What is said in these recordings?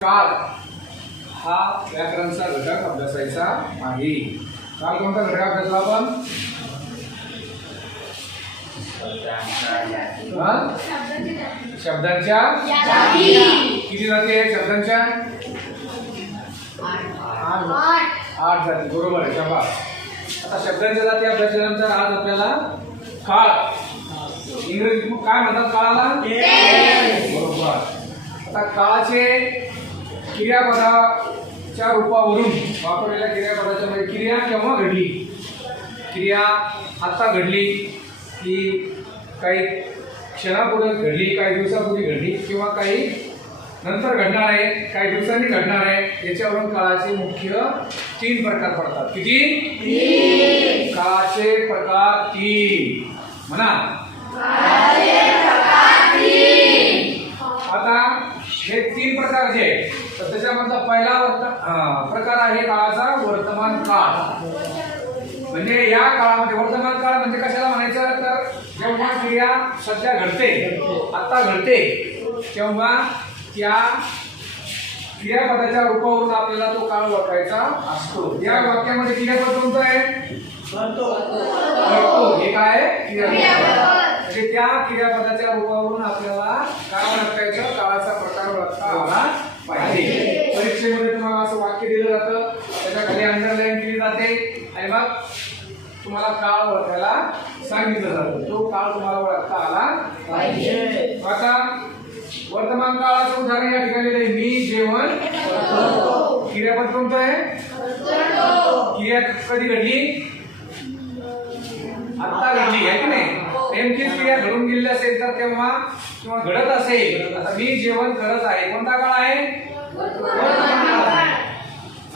काळ हा व्याकरणचा घटक अभ्यासायचा आहे. काल कोणता घटक अभ्यासला आपण? हा? शब्दांच्या किती जाती शब्दांच्या? आठ. जाती. बरोबर आहे शबा आता शब्दांच्या जाती अभ्यासानंतर आज आपल्याला काळ. इंग्रजीत काय म्हणतात काळाला? बरोबर. आता काळाचे क्रियापदाच्या रूपावरून वापरलेल्या क्रियापदाच्या मध्ये क्रिया केव्हा घडली? क्रिया आत्ता घडली की काही क्षणापूर्वी घडली काही दिवसापूर्वी घडली किंवा काही नंतर घडणार आहे काही दिवसांनी घडणार आहे याच्यावरून काळाचे मुख्य तीन प्रकार पडतात. किती? काळाचे प्रकार तीन. म्हणा. आता हे तीन प्रकार जे आहेत तर त्याच्यामधला पहिला वर्त प्रकार आहे काळाचा वर्तमान काळ. म्हणजे या काळामध्ये वर्तमान काळ म्हणजे कशाला म्हणायचं? तर जेव्हा क्रिया सध्या घडते आता घडते तेव्हा त्या क्रियापदाच्या रूपावरून आपल्याला तो काळ ओळखायचा असतो. या वाक्यामध्ये क्रियापद कोणतं आहे? घडतो हे काय म्हणजे त्या क्रियापदाच्या रूपावरून आपल्याला काळ ओळखायचं काळाचा प्रकार ओळखता आला पाहिजे. परीक्षेमध्ये तुम्हाला असं वाक्य दिलं जातं त्याच्याखाली अंडरलाईन केली जाते. आणि मग तुम्हाला काळ ओळखायला सांगितलं जातं. तो काळ तुम्हाला ओळखता आला पाहिजे. आता वर्तमान काळाचं उदाहरण या ठिकाणी मी जेवण क्रियापद कोणतं आहे? क्रिया कधी घडली? आत्ता घडली आहे की नाही? नेमकीच क्रिया घडून गेली असेल तर तेव्हा किंवा घडत असेल आता मी जेवण करत आहे. कोणता काळ आहे.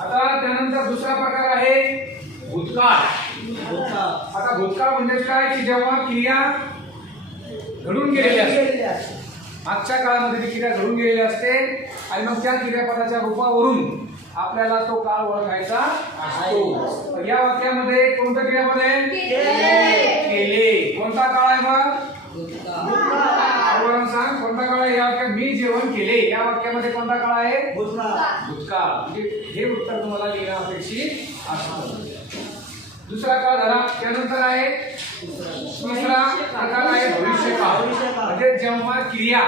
आता त्यानंतर दुसरा प्रकार आहे भूतकाळ. आता भूतकाळ म्हणजे काय? की जेव्हा क्रिया घडून गेलेली असते. मागच्या काळामध्ये ती क्रिया घडून गेलेली असते आणि मग त्या क्रियापदाच्या रूपावरून आपल्याला तो काळ ओळखायचा असतो. या वाक्यामध्ये कोणतं क्रियापद आहे? केले. कोणता काळ आहे मग सांग कोणता काळ आहे या वाक्यात? मी जेवण केले. या वाक्यामध्ये कोणता काळ आहे? भूतकाळ. म्हणजे हे उत्तर तुम्हाला लिहिणं अपेक्षित असतं दुसरा काळ झाला त्यानंतर आहे तिसरा प्रकार आहे भविष्यकाळ. म्हणजे जेव्हा क्रिया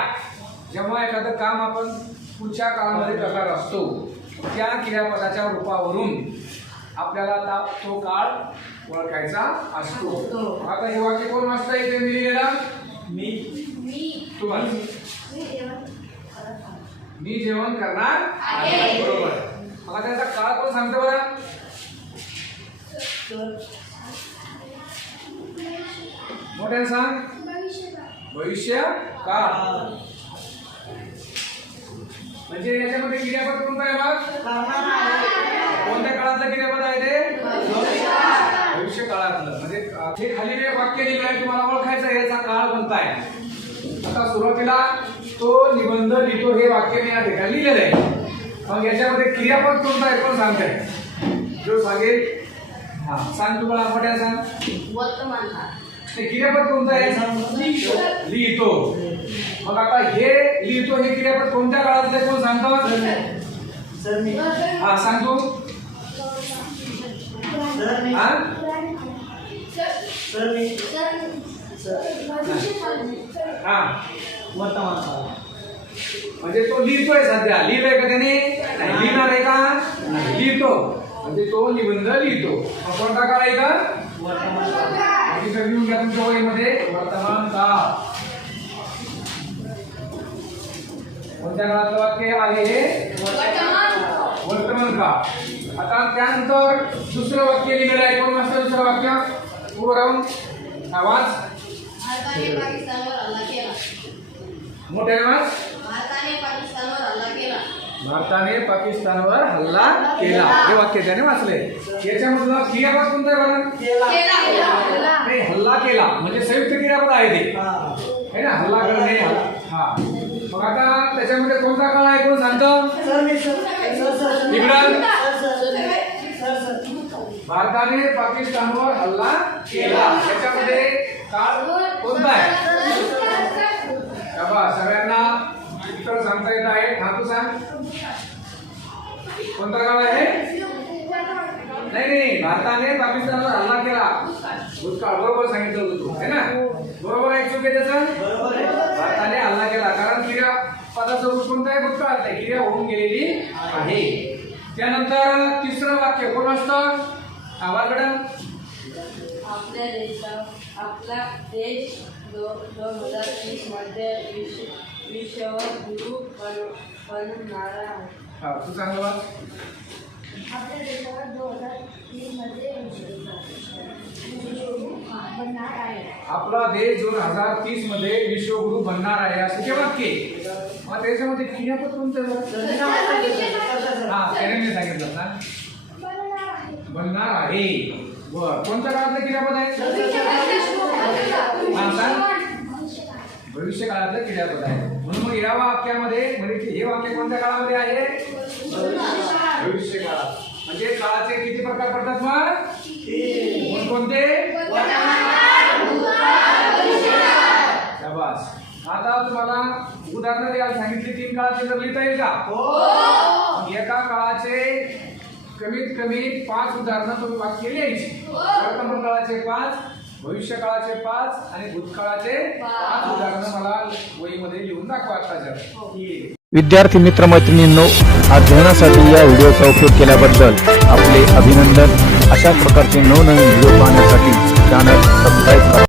जेव्हा एखादं काम आपण पुढच्या काळामध्ये करणार असतो त्या क्रियापदाच्या रूपावरून आपल्याला ता- तो काळ ओळखायचा असतो. आता हे वाक्य कोण वाचता इथे मी लिहिलेला मी जेवण करणार आहे. बरोबर. मला त्याचा काळ कोण सांगतो बरं? मोठ्याने सांग. भविष्य काळ. म्हणजे याच्यामध्ये क्रियापद कोणता आहे बघ कोणत्या काळातलं क्रियापद आहे ते? भविष्य काळातलं म्हणजे हे खाली जे वाक्य दिलं आहे तुम्हाला ओळखायचं याचा काळ कोणता आहे? आता सुरुवातीला तो निबंध लिहितो हे वाक्य मी या ठिकाणी लिहिलेलं आहे. मग याच्यामध्ये क्रियापद कोणता आहे कोण सांगताय. जो सांगेल हा सांग तुम्हाला मोठ्या सांग. ते क्रियापद कोणतं आहे? लिहितो. मग आता हे लिहितो हे क्रियापद कोणत्या काळातलं कोण सांगतो? हा सांगतो हा. हा. म्हणजे तो लिहितोय सध्या. लिहिलंय का त्याने? नाही. लिहिणार आहे का? लिहितो. म्हणजे तो निबंध लिहितो. कोणता काळ आहे का? लिहून घ्या तुमच्या वहीमध्ये. वर्तमान काळ. कोणत्या काळाचं वाक्य आहे? हे वर्तमान काळ. आता त्यानंतर दुसरं वाक्य लिहिलेलं आहे. कोण असतं दुसरं वाक्य? उभं राहून. आवाज. मोठ्या आवाज भारताने पाकिस्तानवर हल्ला केला. हे वाक्य त्याने वाचले. याच्यामधलं क्रियापद कोणतं आहे बरं? नाही हल्ला केला. म्हणजे संयुक्त क्रियापद आहे ते. है. ना? हल्ला करणे हा. मग आता त्याच्यामध्ये कोणता काळ आहे? कोण सांगतो? इकडं भारताने पाकिस्तानवर हल्ला केला. त्याच्यामध्ये कोणता आहे? तेव्हा सगळ्यांना उत्तर सांगता येत आहे. ठाकू सांग. कोणता काळ आहे नाही नाही. भारताने पाकिस्तानवर हल्ला केला. भूतकाळ. बरोबर सांगितलं होतं तू. है ना? बरोबर आहे चुके त्याचं? भारताने हल्ला केला. कारण क्रिया पदाचं रूप कोणतं आहे? भूतकाळात आहे. क्रिया होऊन गेलेली आहे. त्यानंतर तिसरं वाक्य. कोण असतं आवाजकडं आपल्या देशात आपला देश दो दोन हजार तीसमध्ये विश्व विश्वावर गुरु बन बनणारा आहे हा तू चांगलं वाच. आपल्या देशावर दोन हजार तीन मध्ये बनणार आहे आपला देश दोन हजार तीसमध्ये विश्वगुरु बनणार आहे असं ते वाक्य आहे. मग त्याच्यामध्ये क्रियापद कोणतं आहे? हा त्याने सांगितलं ना बनणार आहे. बर कोणत्या काळातलं क्रियापद आहे? हा भविष्य काळातलं क्रियापद आहे. म्हणून मग या वाक्यामध्ये म्हणजे हे वाक्य कोणत्या काळामध्ये आहे? भविष्य काळात म्हणजे काळाचे किती प्रकार पडतात मग? कोणकोणते? शाबास. आता तुम्हाला उदाहरणं द्यायला सांगितली तीन काळाचे तर लिहिता येईल का? मग एका काळाचे कमीत कमी पाच उदाहरणं तुम्ही वाक्य लिहायची वर्तमान काळाचे पाच भविष्य काळाचे पाच आणि भूतकाळाचे पाच उदाहरणं मला वहीमध्ये लिहून दाखवा आत्ताच्या विद्यार्थी मित्रमैत्रिणींनो अध्ययनासाठी या व्हिडिओचा उपयोग केल्याबद्दल आपले अभिनंदन. अशा प्रकारचे नवनवीन व्हिडिओ पाहण्यासाठी चॅनल सबस्क्राईब करा.